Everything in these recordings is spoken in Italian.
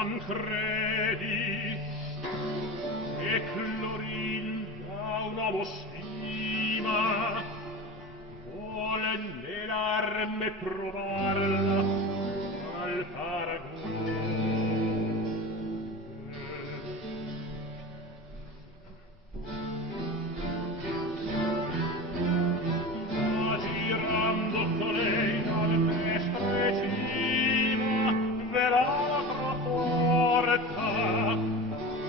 Tancredi e Clorin da un uomo stima vuole nell'arme provarla al paragone. Ma girando colei dal mestre cima verrà l'altra porta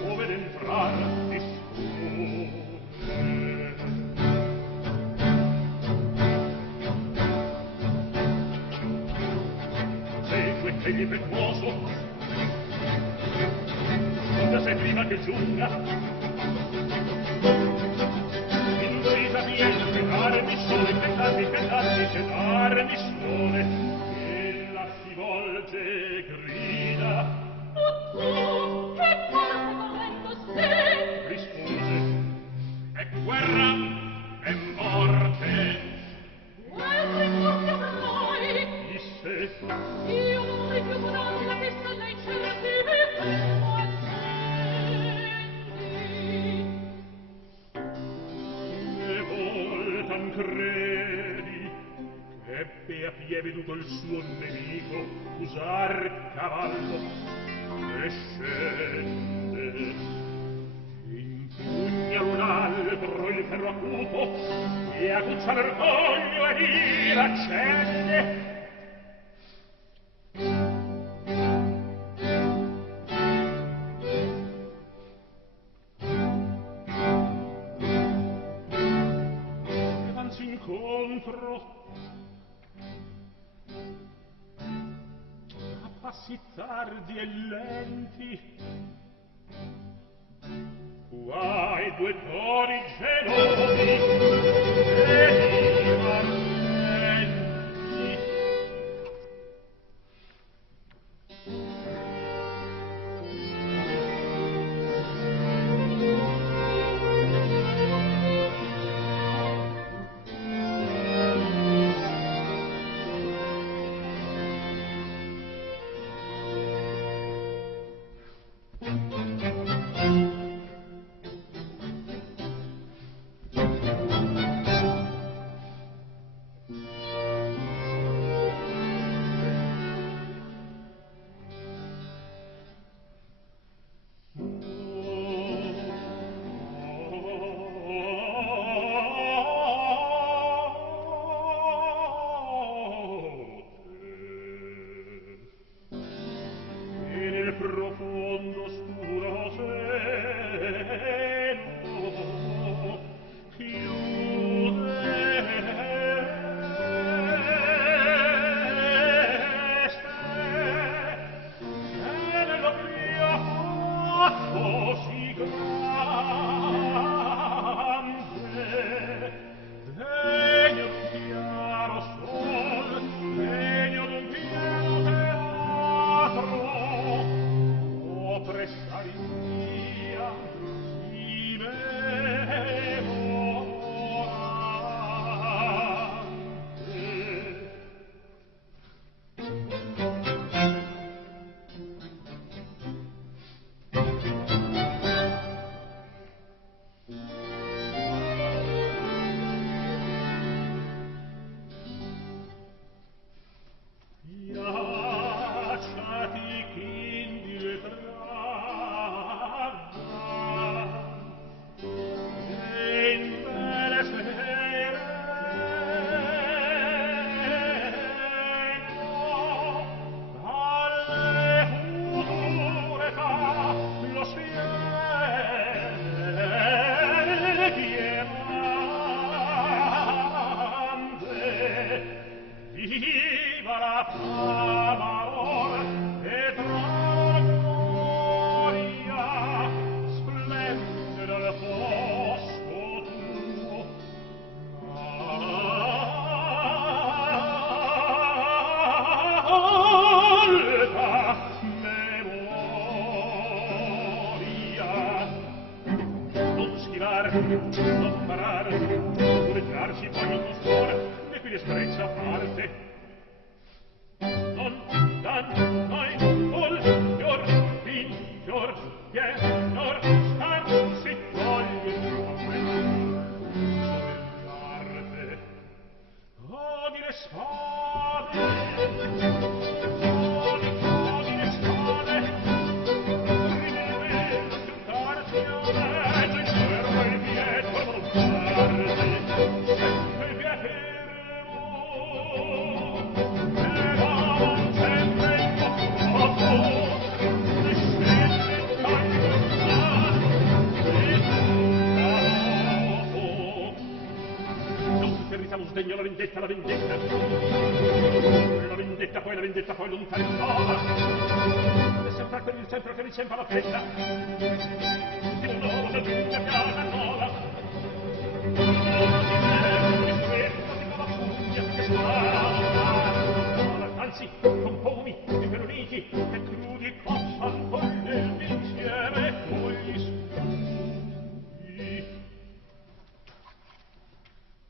ove d'entrar dispone. Segue egli impetuoso, sconda se prima che giunga, in guisa viene che darmi sole, che darmi sole, ella si volge grida. Tu, che cosa volendo sei? Rispose, è guerra, è morte. Guerra e morte avrai. Disse, Io non vorrei più pararla che sta lei certi e vol Tancredi, che ebbe a pie veduto il suo nemico usar cavallo, e scende. Impugna un altro il ferro acuto, e aguzza l'orgoglio ed ira accende. Ed anzi incontro a passi tardi e lenti, quai due tori gelosi ed ardenti. E nel profondo oscuro seno chiudeste e nell'oblio così grande degno d'un chiaro sol, degno d'un pieno teatro, oppressaria si memorante. Lasciati ch'indi le tragga e in belle sereno alle future età lo spieghiemante. Viva la fama or e tra gloria splende dal posto tuo alta memoria. Non schivar, non parar, non curarsi poi ogni suora, né qui l'esprezza parte. Non dan mai col fior piede, ora star si toglie dell'arte. Odi le spade, odi le spade, rivedere giuntarsi a mezzo in ferro il pietro non tardi, sempre il piaceremo, e non sempre il poco, le scende tagliata, e non si irritamo sdegno la vendetta, la vendetta poi lontana e sempre per il sempre la festa di un uomo da giunta piana nuova di fredda di nuova fuglia che spara anzi con pomi di peruniti e crudi cossan togliervi insieme con gli scudi.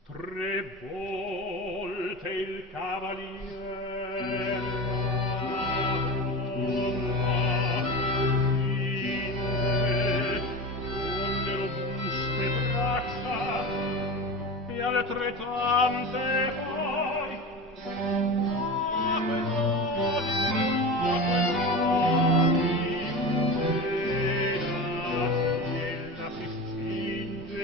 Tre volte il cavaliere con le robuste braccia e altrettante poi ella si spinge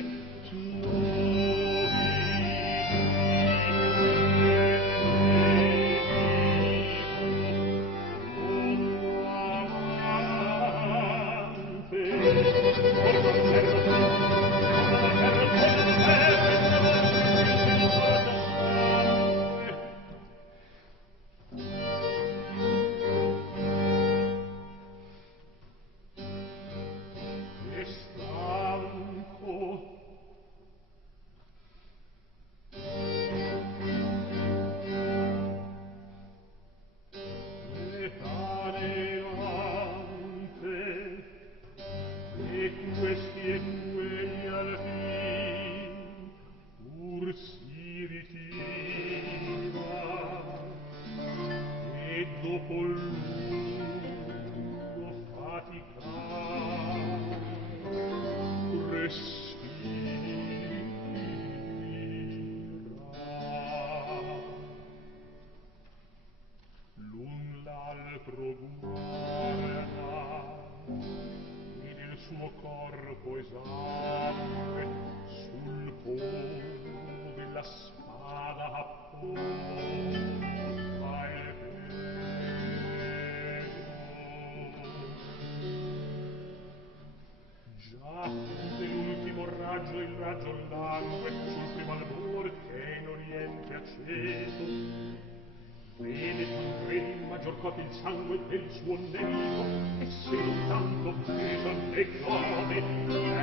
il sangue del suo nemico e se non tanto peso e come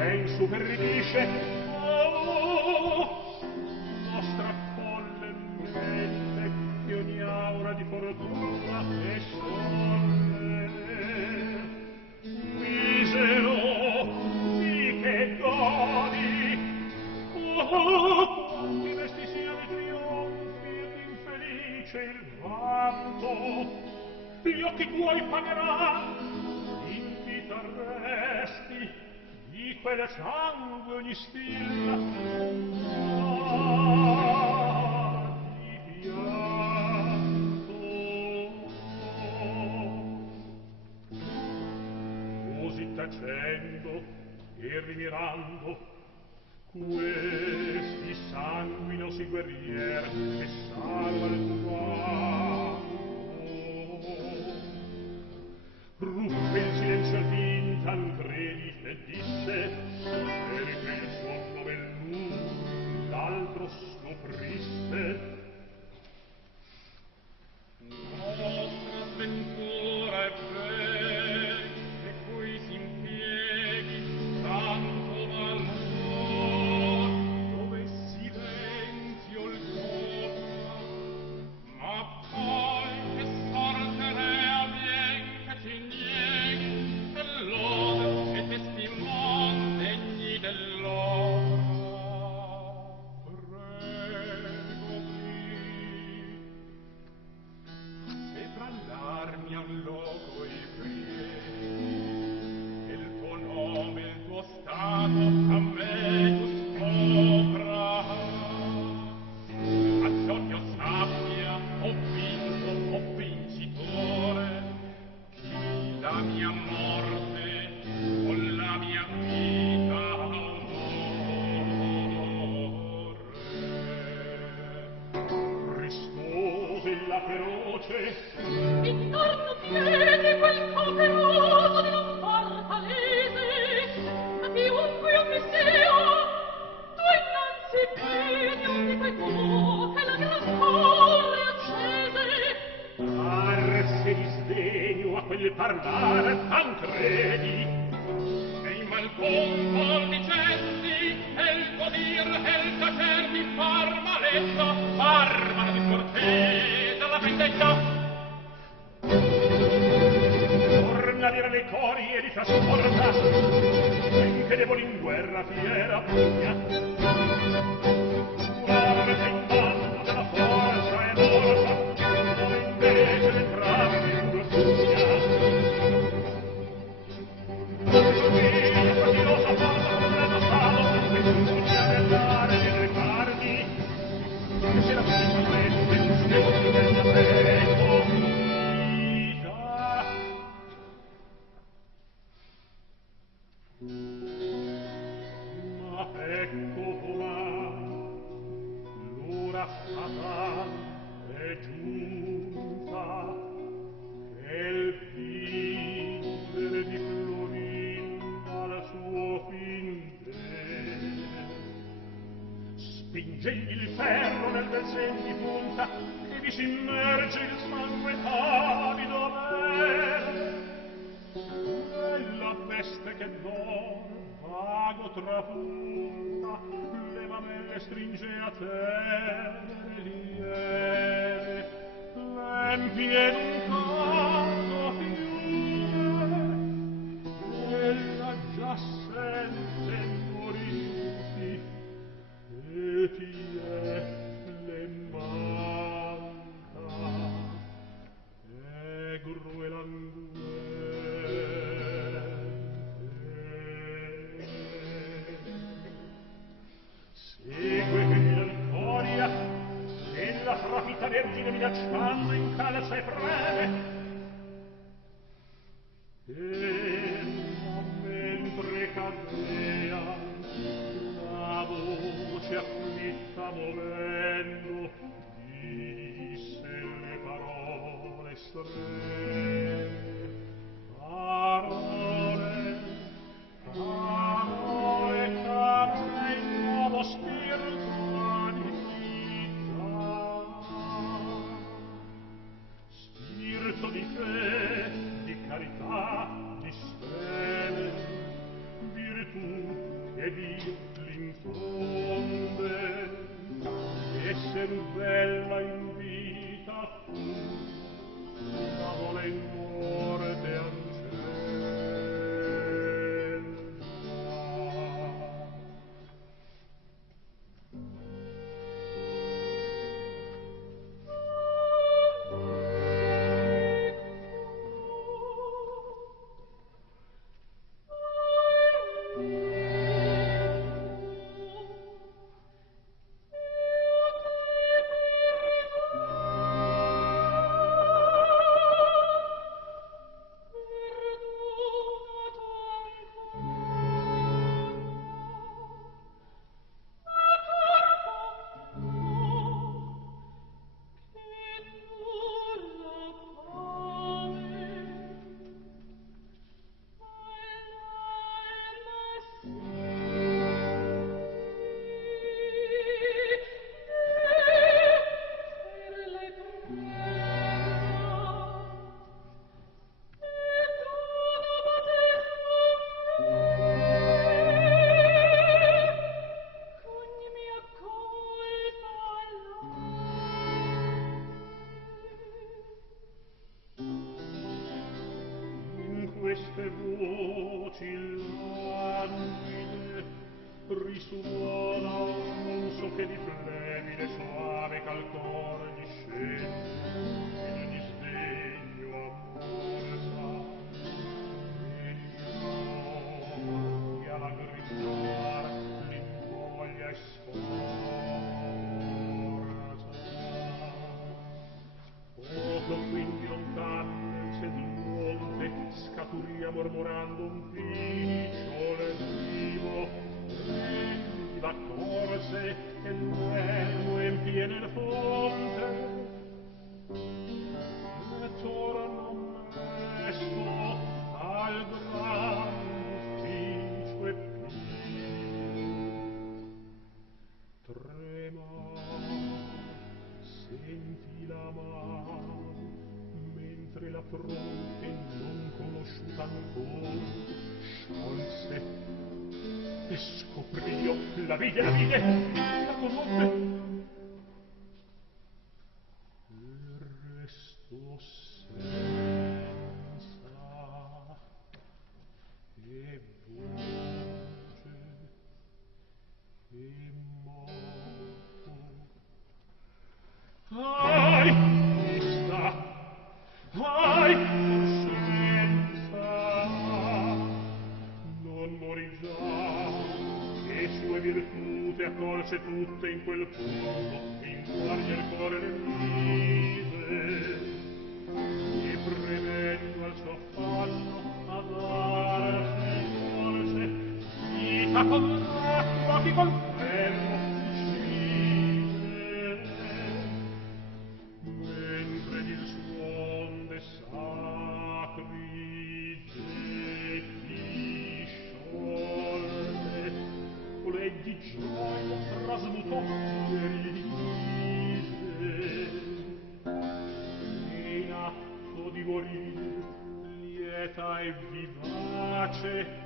e insuperbisce nostra folle mente che ogni aura di fortuna e sole misero di che godi quanti vesti siano i trionfi ed infelice il vanto gli occhi tuoi pagheran in vita resti di quel sangue ogni stilla di pianto così tacendo e rimirando questi sanguinosi guerrier che salva il tuo ruppe il silenzio al fin Tancredi e disse perché il suo nome l'un l'altro scoprisse nostra sventura è ben e cui s'impieghi tanto valor dove silenzio il sopra ma dolce. Intorno tieni quel coperoso di non far palese, ma chiunque io mi sia, tu innanzi vedi un di quei fuochi la gran torre accese. Arse di sdegno a quel parlare Tancredi, e in balcon maldicenti, e il tuo dir, e il tacer di far malezza, barbara di scortesa la vendetta. Torna a dire le cori e li trasporta, benché deboli in guerra fiera pugna. Un'arme in mano della forza è morta, vuole invece d'entrare in una pugna. Qui, faticosa porta con l'anno stato, e pugna nell'are di recardi, che se la finalmente giusto nella petto vita. Ma ecco com'ha l'ora fatal è giunta, che il vivere di Florinda al suo fin vede. Spingegli il ferro nel bel sen di punta, che vi s'immerge il sangue cavido bene. E la veste che d'or vago trapunta, le mamelle stringe a terre lieve, l'empie d'un canto fiume, ella già sente morirsi, e ti le manca, egro e languente. Segue Melancolia, e la trafita vergine minacciando in calza e preme, e mentre cadea la voce afflitta movendo disse le parole streme, parole, parole che il nuovo spirito anima, spirito di fede, di carità, di stelle, virtù che Dio l'infonde, e se bella in vita fu, la vole in morte ancella. Queste voci languide risuona non so che di flebile soave ch'al cor gli scende di sdegno amorsa, e gli alla gridar l'invoglia e sforza. Poco quindi lontan nel ciel di monte scaturia mormorando un picciolo vivo, e viva corse e l'ermo empie nel fonte, la vide, la conobbe. E resto senza e voce e moto. Ai, questa, ai, coscienza, non morì già, e sue virtute accolse tutte in quel punto, in guardia il cuore le mise, e premendo al suo affanno a darsi volse, vita con l'acqua che col ferro uccise, mentre il suon de sacri getti sciolse, o di gioia trasmutò e rise, e in atto di morire lieta e vivace